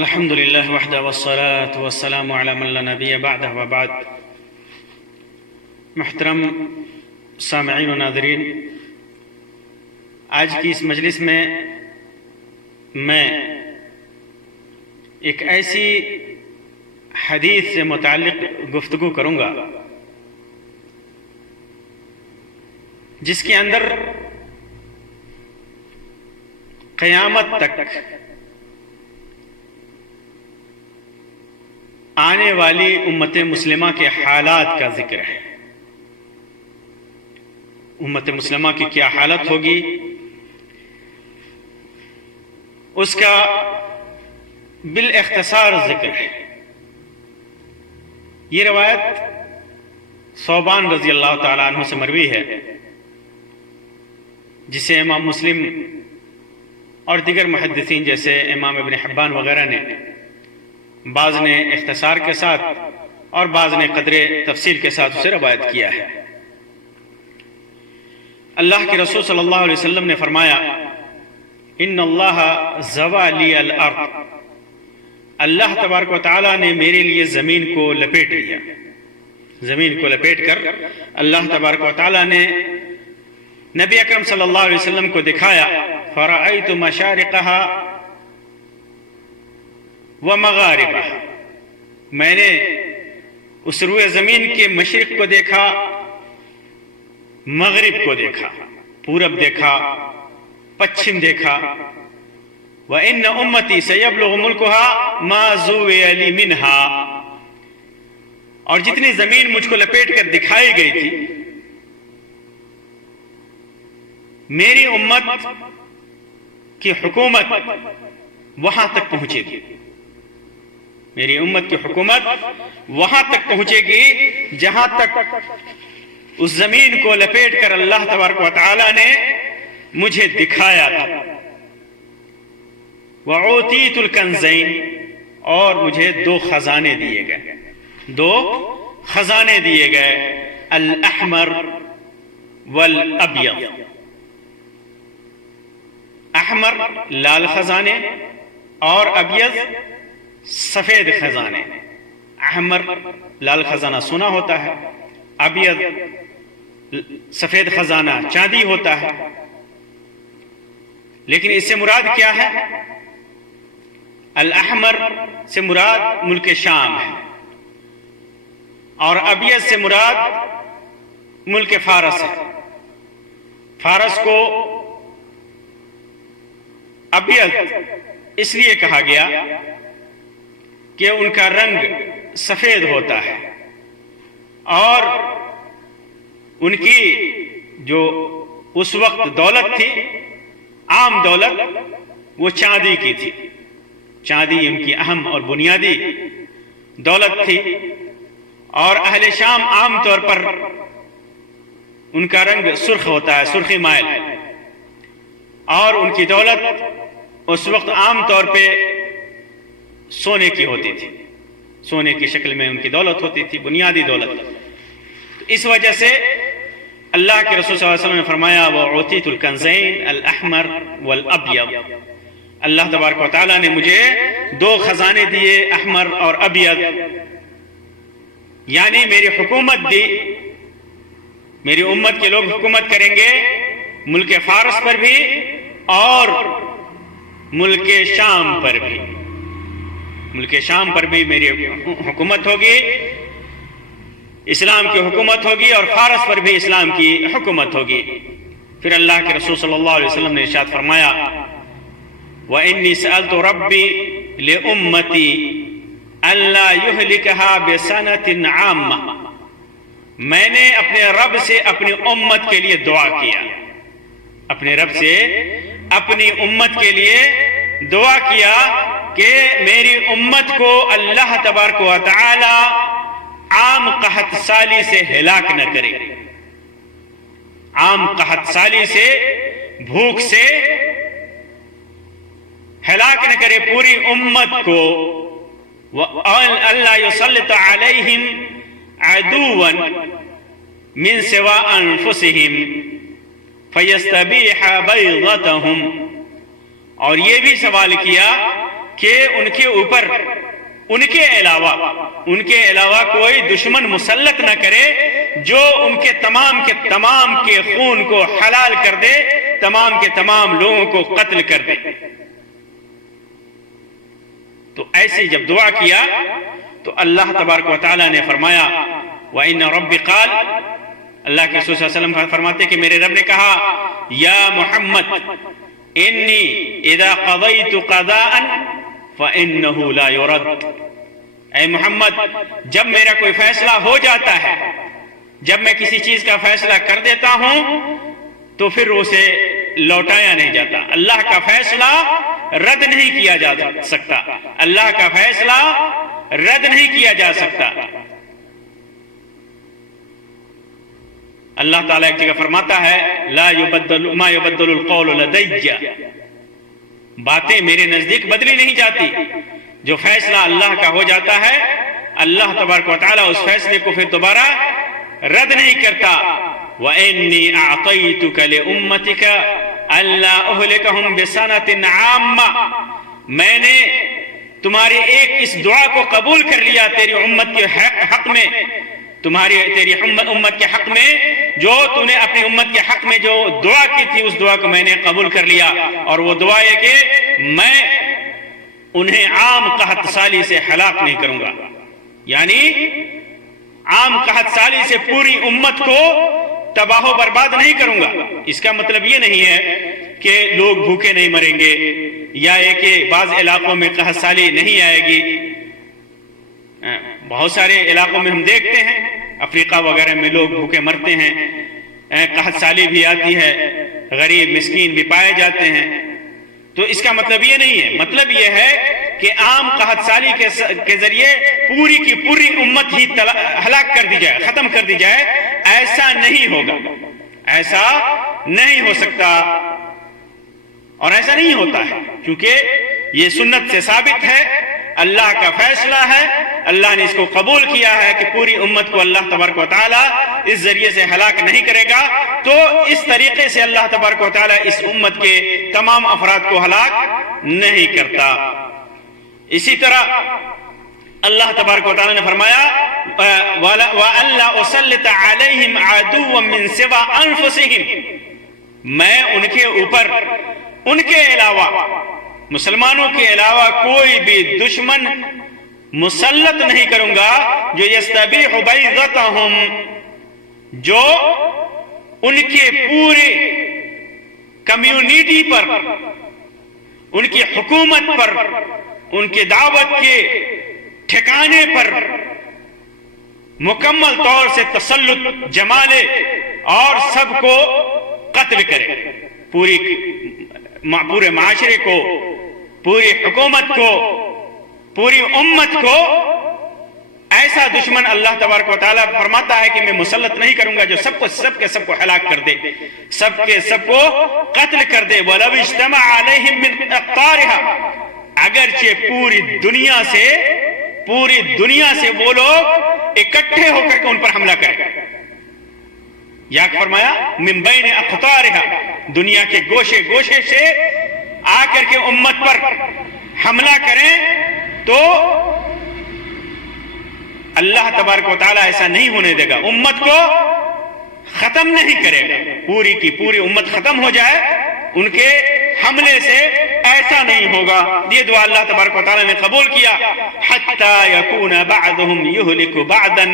الحمد للہ وحدہ والصلاة والسلام علی من لا نبی بعدہ وبعد۔ محترم سامعین و ناظرین، آج کی اس مجلس میں ایک ایسی حدیث سے متعلق گفتگو کروں گا جس کے اندر قیامت تک آنے والی امت مسلمہ کے حالات کا ذکر ہے۔ امت مسلمہ کی کیا حالت ہوگی، اس کا بالاختصار ذکر ہے۔ یہ روایت ثوبان رضی اللہ تعالیٰ عنہ سے مروی ہے، جسے امام مسلم اور دیگر محدثین جیسے امام ابن حبان وغیرہ نے بعض نے اختصار کے ساتھ اور بعض نے قدر تفصیل کے ساتھ اسے روایت کیا ہے۔ اللہ کے رسول صلی اللہ علیہ وسلم نے فرمایا، ان اللہ زوى لی الارض، اللہ تبارک و تعالیٰ نے میرے لیے زمین کو لپیٹ لیا۔ زمین کو لپیٹ کر اللہ تبارک و تعالیٰ نے نبی اکرم صلی اللہ علیہ وسلم کو دکھایا، فرأیت مشارقها ومغاربها، میں نے اس روئے زمین کے مشرق کو دیکھا، مغرب کو دیکھا، پورب دیکھا، پچھم دیکھا۔ وَإِنَّ أُمَّتِي سَيَبْلُغُ مُلْكُهَا مَا زُوِّيَ لِي مِنْهَا، اور جتنی زمین مجھ کو لپیٹ کر دکھائی گئی تھی، میری امت کی حکومت وہاں تک پہنچے گی۔ میری امت کی حکومت وہاں تک پہنچے گی جہاں تک اس زمین کو لپیٹ کر اللہ تبارک و تعالیٰ نے مجھے دکھایا تھا۔ وَعُوتِيتُ الْكَنْزَيْنِ، اور مجھے دو خزانے دیے گئے، دو خزانے دیے گئے، الاحمر والابیض، احمر لال خزانے اور ابیض سفید خزانے۔ احمر لال خزانہ سونا ہوتا ہے، ابیض سفید خزانہ چاندی ہوتا ہے۔ لیکن اس سے مراد کیا ہے؟ الاحمر سے مراد ملک شام ہے، اور ابیض سے مراد ملک فارس ہے۔ فارس کو ابیض اس لیے کہا گیا کہ ان کا رنگ سفید ہوتا ہے، اور ان کی جو اس وقت دولت تھی، عام دولت، وہ چاندی کی تھی۔ چاندی ان کی اہم اور بنیادی دولت تھی، اور اہل شام عام طور پر ان کا رنگ سرخ ہوتا ہے، سرخی مائل، اور ان کی دولت اس وقت عام طور پہ سونے کی ہوتی تھی، سونے کی شکل میں ان کی دولت ہوتی تھی، بنیادی دولت۔ تو اس وجہ سے اللہ کے رسول صلی اللہ علیہ وسلم نے فرمایا، وَعُوتِيتُ الْكَنْزَيْنِ الْأَحْمَرِ وَالْأَبْيَضِ، اللہ تبارک و تعالیٰ نے مجھے دو خزانے دیے، احمر اور ابیض، یعنی میری حکومت دی۔ میری امت کے لوگ حکومت کریں گے ملک فارس پر بھی اور ملک شام پر بھی۔ ملک شام پر بھی میری حکومت ہوگی، اسلام کی حکومت ہوگی، اور فارس پر بھی اسلام کی حکومت ہوگی۔ پھر اللہ کے رسول صلی اللہ علیہ وسلم نے ارشاد فرمایا، وَإِنِّي سَأَلْتُ رَبِّي لِأُمَّتِي أَلَّا يُهْلِكَهَا بِسَنَةٍ عَامَّةٍ، میں نے اپنے رب سے اپنی امت کے لیے دعا کیا، اپنے رب سے اپنی امت کے لیے دعا کیا کہ میری امت کو اللہ تبارک و تعالی عام قحط سالی سے ہلاک نہ کرے، عام قحط سالی سے، بھوک سے ہلاک نہ کرے پوری امت کو۔ وَأَلَّا يُسَلِّطَ عَلَيْهِمْ عَدُوًّا مِنْ سِوَىٰ أَنفُسِهِمْ فَيَسْتَبِيحَ بَيْضَتَهُمْ، اور یہ بھی سوال کیا کہ ان کے اوپر ان کے علاوہ کوئی دشمن مسلط نہ کرے جو ان کے تمام کے خون کو حلال کر دے، تمام کے تمام لوگوں کو قتل کر دے۔ تو ایسی جب دعا کیا تو اللہ تبارک و تعالیٰ نے فرمایا وَإِنَّ رَبِّ قَالَ، اللہ کے رسول صلی اللہ علیہ وسلم فرماتے کہ میرے رب نے کہا یا محمد انی اذا قضیت قضاء فإنه لا يرد، اے محمد جب میرا کوئی فیصلہ ہو جاتا ہے، جب میں کسی چیز کا فیصلہ کر دیتا ہوں تو پھر اسے لوٹایا نہیں جاتا۔ اللہ کا فیصلہ رد نہیں کیا جا سکتا، اللہ کا فیصلہ رد نہیں کیا جا سکتا۔ اللہ تعالیٰ ایک جگہ فرماتا ہے لا يبدل ما يبدل القول لدي، باتیں میرے نزدیک بدلی نہیں جاتی۔ جو فیصلہ اللہ کا ہو جاتا ہے اللہ تبارک و تعالیٰ اس فیصلے کو پھر دوبارہ رد نہیں کرتا۔ وَإِنِّي أَعْطَيْتُكَ لِأُمَّتِكَ أَلَّا أُهْلِكَهُمْ بِسَنَةٍ عَامَّةٍ، میں نے تمہاری ایک اس دعا کو قبول کر لیا تیری امت کے حق میں، تیری امت کے حق میں، جو تو نے اپنی امت کے حق میں جو دعا کی تھی اس دعا کو میں نے قبول کر لیا، اور وہ دعا ہے کہ میں انہیں عام قحط سالی سے ہلاک نہیں کروں گا، یعنی عام قحط سالی سے پوری امت کو تباہ و برباد نہیں کروں گا۔ اس کا مطلب یہ نہیں ہے کہ لوگ بھوکے نہیں مریں گے یا کہ بعض علاقوں میں قحط سالی نہیں آئے گی۔ بہت سارے علاقوں میں ہم دیکھتے ہیں افریقہ وغیرہ میں لوگ بھوکے مرتے ہیں، قحط سالی بھی آتی ہے، غریب مسکین بھی پائے جاتے ہیں۔ تو اس کا مطلب یہ نہیں ہے، مطلب یہ ہے کہ عام قحط سالی کے ذریعے پوری کی پوری امت ہی ہلاک کر دی جائے، ختم کر دی جائے، ایسا نہیں ہوگا، ایسا نہیں ہو سکتا اور ایسا نہیں ہوتا ہے، کیونکہ یہ سنت سے ثابت ہے، اللہ کا فیصلہ ہے، اللہ نے اس کو قبول کیا ہے کہ پوری امت کو اللہ تبارک و تعالیٰ اس ذریعے سے ہلاک نہیں کرے گا۔ تو اس طریقے سے اللہ تبارک و تعالیٰ اس امت کے تمام افراد کو ہلاک نہیں کرتا۔ اسی طرح اللہ تبارک و تعالیٰ نے فرمایا وَأَلَّا أُسَلِّطَ عَلَيْهِمْ عَدُوًّا مِّن سِوَىٰ أَنفُسِهِمْ، میں ان کے اوپر ان کے علاوہ، مسلمانوں کے علاوہ کوئی بھی دشمن مسلط نہیں کروں گا جو یستبیح بیضتہم، جو ان کے پورے کمیونٹی پر، ان کی حکومت پر، ان کی دعوت کے ٹھکانے پر مکمل طور سے تسلط جما لے اور سب کو قتل کرے، پورے معاشرے کو، پوری حکومت کو، پوری امت کو۔ ایسا دشمن اللہ تبارک و تعالیٰ فرماتا ہے کہ میں مسلط نہیں کروں گا جو سب کو ہلاک کر دے، سب کو قتل کر دے۔ وَلَوْ اجْتَمَعَ عَلَيْهِمْ مِنْ أَقْطَارِهَا، اگرچہ پوری دنیا سے وہ لوگ اکٹھے ہو کر کے ان پر حملہ کریں، یا فرمایا من بین اقطارها، دنیا کے گوشے سے آ کر کے امت پر حملہ کریں، تو اللہ تبارک و تعالیٰ ایسا نہیں ہونے دے گا، امت کو ختم نہیں کرے گا، پوری کی پوری امت ختم ہو جائے ان کے حملے سے، ایسا نہیں ہوگا۔ یہ دعا اللہ تبارک و تعالیٰ نے قبول کیا۔ حتی یکون بعضهم یہلک بعضا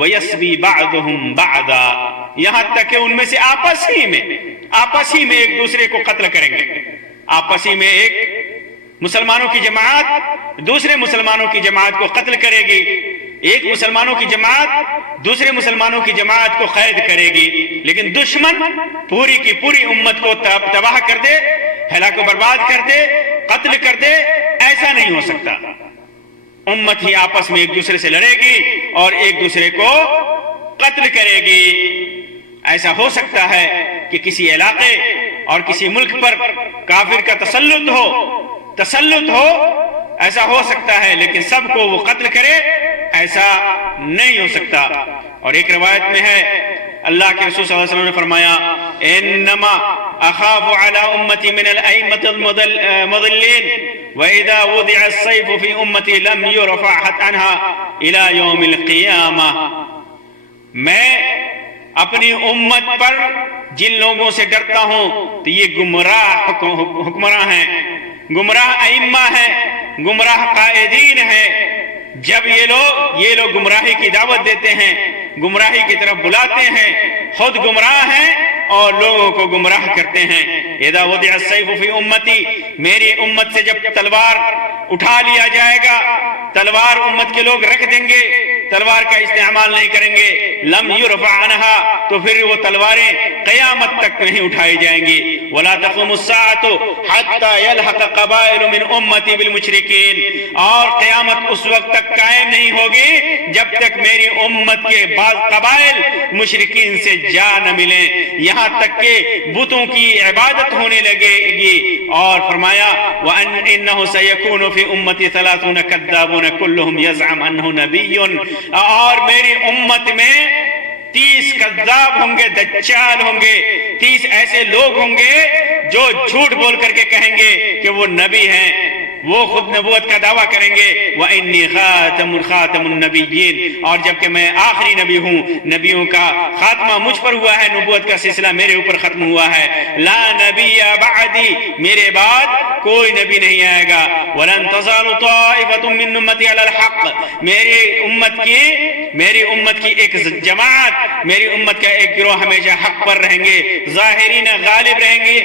ویسبی بعضهم بعضا، یہاں تک کہ ان میں سے آپس ہی میں ایک دوسرے کو قتل کریں گے، آپس ہی میں ایک مسلمانوں کی جماعت دوسرے مسلمانوں کی جماعت کو قتل کرے گی، ایک مسلمانوں کی جماعت دوسرے مسلمانوں کی جماعت کو قید کرے گی، لیکن دشمن پوری کی پوری امت کو تباہ کر دے، ہلاک و برباد کر دے، قتل کر دے، ایسا نہیں ہو سکتا۔ امت ہی آپس میں ایک دوسرے سے لڑے گی اور ایک دوسرے کو قتل کرے گی۔ ایسا ہو سکتا ہے کہ کسی علاقے اور کسی ملک پر کافر کا تسلط ہو، ایسا ہو سکتا ہے، لیکن سب کو وہ قتل کرے، ایسا نہیں ہو سکتا۔ اور ایک روایت میں ہے اللہ کے رسول صلی اللہ علیہ وسلم نے فرمایا انما اخاف على امتی من الائمة المضلین واذا وضع السيف في امتی لم يرفع عنها الى يوم القیامہ. میں اپنی امت پر جن لوگوں سے ڈرتا ہوں تو یہ گمراہ حکمراں ہیں، گمراہ ائمہ ہیں، گمراہ قائدین ہیں. جب یہ لوگ گمراہی کی دعوت دیتے ہیں، گمراہی کی طرف بلاتے ہیں، خود گمراہ ہیں اور لوگوں کو گمراہ کرتے ہیں. اذا وضع السيف في امتی، میری امت سے جب تلوار اٹھا لیا جائے گا، تلوار امت کے لوگ رکھ دیں گے، تلوار کا استعمال نہیں کریں گے، لم يرفع عنها، تو پھر وہ تلواریں قیامت تک نہیں اٹھائی جائیں گی. ولا تقوم الساعة حتى يلحق قبائل من امتی بالمشرکین، اور قیامت اس وقت تک قائم نہیں ہوگی جب تک میری امت کے بعض قبائل مشرکین سے جا نہ ملیں، یہاں تک کہ بتوں کی عبادت ہونے لگے گی. اور فرمایا وَإِنَّهُ سَيَكُونُ فِي أُمَّتِ 30 كَذَّابُونَ كُلُّهُمْ يَزْعَمُ أَنَّهُ نَبِيٌّ، اور میری امت میں 30 کذاب ہوں گے، دجال ہوں گے، 30 ایسے لوگ ہوں گے جو جھوٹ بول کر کے کہیں گے کہ وہ نبی ہیں، وہ خود نبوت کا دعویٰ کریں گے. وَإِنِّي خَاتَمُ النَّبِيِّينَ، اور جبکہ میں آخری نبی ہوں، نبیوں کا خاتمہ مجھ پر ہوا ہے، نبوت کا سلسلہ میرے اوپر ختم ہوا ہے. لا نبی بعدی، میرے بعد کوئی نبی نہیں آئے گا. وَلَن تَزَالُ طَائِفَةٌ مِّنْ أُمَّتِي عَلَى الْحَقِّ، میری امت کی ایک جماعت، میری امت کا ایک گروہ ہمیشہ حق پر رہیں گے، ظاہرین غالب رہے گی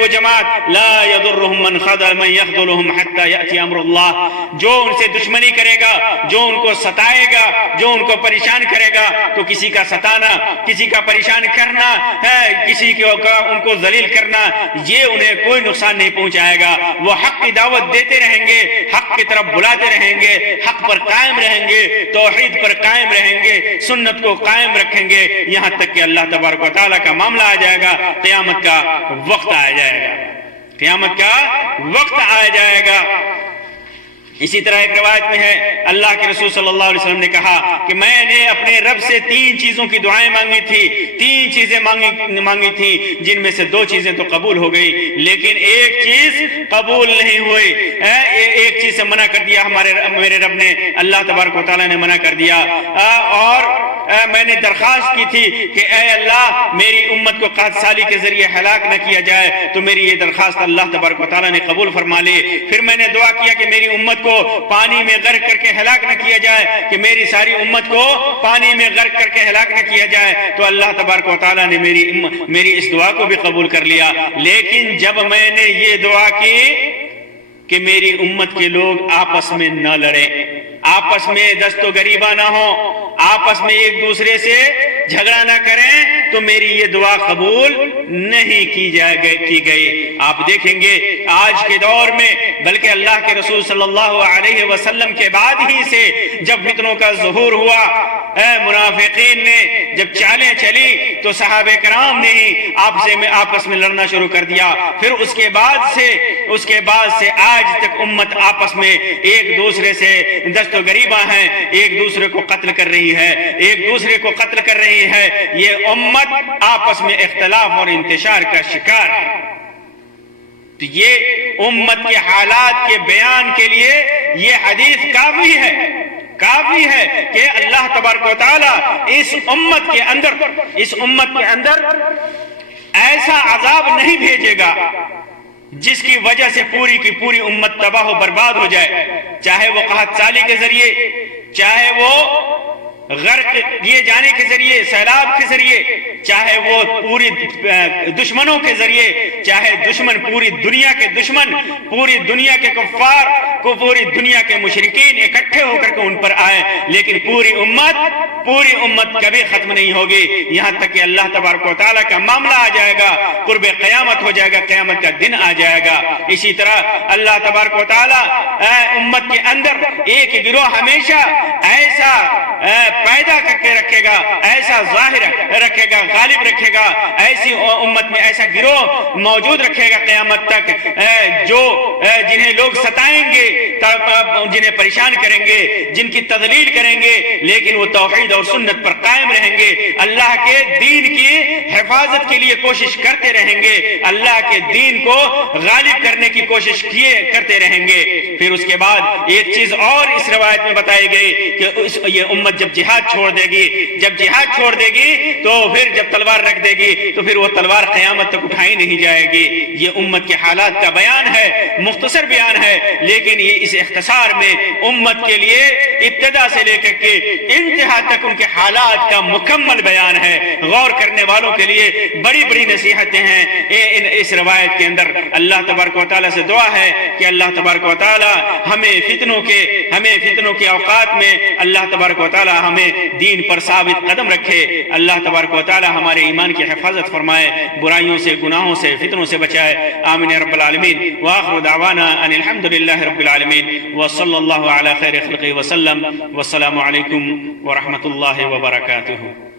وہ جماعت. لا يضرهم من يخذلهم حتى يأتي امر اللہ، جو ان سے دشمنی کرے گا، جو ان کو ستائے گا، جو ان کو پریشان کرے گا، تو کسی کا ستانا، کسی کا پریشان کرنا ہے، کسی کا ان کو ذلیل کرنا، یہ انہیں کوئی نقصان نہیں پہنچائے گا. وہ حق کی دعوت دیتے رہیں گے، حق کی طرف بلاتے رہیں گے، حق پر قائم رہیں گے، توحید پر قائم رہیں گے، سنت کو قائم رکھیں گے، یہاں تک کہ اللہ تبارک و تعالیٰ کا معاملہ آ جائے گا، قیامت کا وقت آ جائے گا، قیامت کا وقت آ جائے گا. اسی طرح ایک روایت میں ہے اللہ کے رسول صلی اللہ علیہ وسلم نے کہا کہ میں نے اپنے رب سے 3 چیزوں کی دعائیں مانگی تھی، 3 چیزیں مانگی تھی، جن میں سے 2 چیزیں تو قبول ہو گئی، لیکن ایک چیز قبول نہیں ہوئی. ایک چیز سے منع کر دیا میرے رب نے، اللہ تبارک و تعالیٰ نے منع کر دیا. اور میں نے درخواست کی تھی کہ اے اللہ میری امت کو قحط سالی کے ذریعے ہلاک نہ کیا جائے، تو میری یہ درخواست اللہ تبارک و تعالیٰ نے قبول فرما لی. پھر میں نے دعا کیا کہ میری امت کو پانی میں غرق کر کے ہلاک نہ کیا جائے، کہ میری ساری امت کو پانی میں غرق کر کے ہلاک نہ کیا جائے، تو اللہ تبارک و تعالیٰ نے میری اس دعا کو بھی قبول کر لیا. لیکن جب میں نے یہ دعا کی کہ میری امت کے لوگ آپس میں نہ لڑیں، آپس میں دست و گریباں نہ ہوں، آپس میں ایک دوسرے سے جھگڑا نہ کریں، تو میری یہ دعا قبول نہیں کی گئی. آپ دیکھیں گے آج کے دور میں، بلکہ اللہ کے رسول صلی اللہ علیہ وسلم کے بعد ہی سے جب فتنوں کا ظہور ہوا، منافقین نے جب چالیں چلی تو صحابہ کرام نے ہی آپس میں لڑنا شروع کر دیا. پھر اس کے بعد سے آج تک امت آپس میں ایک دوسرے سے دست و گریباں ہیں، ایک دوسرے کو قتل کر رہی ہے. یہ امت آپس میں اختلاف اور انتشار کا شکار ہے. تو یہ امت کے حالات کے بیان کے لیے یہ حدیث کافی ہے کہ اللہ تبارک و تعالیٰ اس امت کے اندر ایسا عذاب نہیں بھیجے گا جس کی وجہ سے پوری کی پوری امت تباہ و برباد ہو جائے، چاہے وہ قحط سالی کے ذریعے، چاہے وہ غرق کیے جانے کے ذریعے، سیلاب کے ذریعے، چاہے وہ پوری دشمنوں کے ذریعے، چاہے دشمن پوری دنیا کے کفار کو، پوری دنیا کے مشرکین اکٹھے ہو کر کے ان پر آئے، لیکن پوری امت کبھی ختم نہیں ہوگی، یہاں تک کہ اللہ تبارک و تعالیٰ کا معاملہ آ جائے گا، قرب قیامت ہو جائے گا، قیامت کا دن آ جائے گا. اسی طرح اللہ تبارک و تعالیٰ امت کے اندر ایک گروہ ہمیشہ ایسا پیدا کر کے رکھے گا، ایسا ظاہر رکھے گا، غالب رکھے گا، ایسی امت میں ایسا گروہ موجود رکھے گا قیامت تک جو جنہیں لوگ ستائیں گے، جنہیں پریشان کریں گے، جن کی تذلیل کریں گے، لیکن وہ توحید اور سنت پر قائم رہیں گے، اللہ کے دین کی حفاظت کے لیے کوشش کرتے رہیں گے، اللہ کے دین کو غالب کرنے کی کوشش کرتے رہیں گے۔ پھر اس کے بعد ایک چیز اور اس روایت میں بتائی گئی کہ یہ امت جب جہاد چھوڑ دے گی، جب جہاد چھوڑ دے گی تو پھر جب تلوار رکھ دے گی تو پھر وہ تلوار قیامت تک اٹھائی نہیں جائے گی۔ یہ امت کے حالات کا بیان ہے، مختصر بیان ہے، لیکن یہ اس اختصار میں امت کے لیے ابتدا سے لے کر کے انتہا تک ان کے حالات کا مکمل بیان ہے۔ غور کرنے والوں کے لیے بڑی بڑی نصیحتیں ہیں اس روایت کے اندر۔ اللہ تبارک و تعالیٰ سے دعا ہے کہ اللہ تبارک و تعالیٰ ہمیں فتنوں کے اوقات میں اللہ تبارک و تعالیٰ ہمیں دین پر ثابت قدم رکھے۔ اللہ تبارک و تعالیٰ ہمارے ایمان کی حفاظت فرمائے، برائیوں سے، گناہوں سے، فتنوں سے بچائے۔ آمین یا رب العالمین۔ وآخر دعوانا ان الحمد للہ رب العالمین، وصلی اللہ علی خیر خلقہ وسلم، والسلام علیکم ورحمۃ اللہ وبرکاتہ۔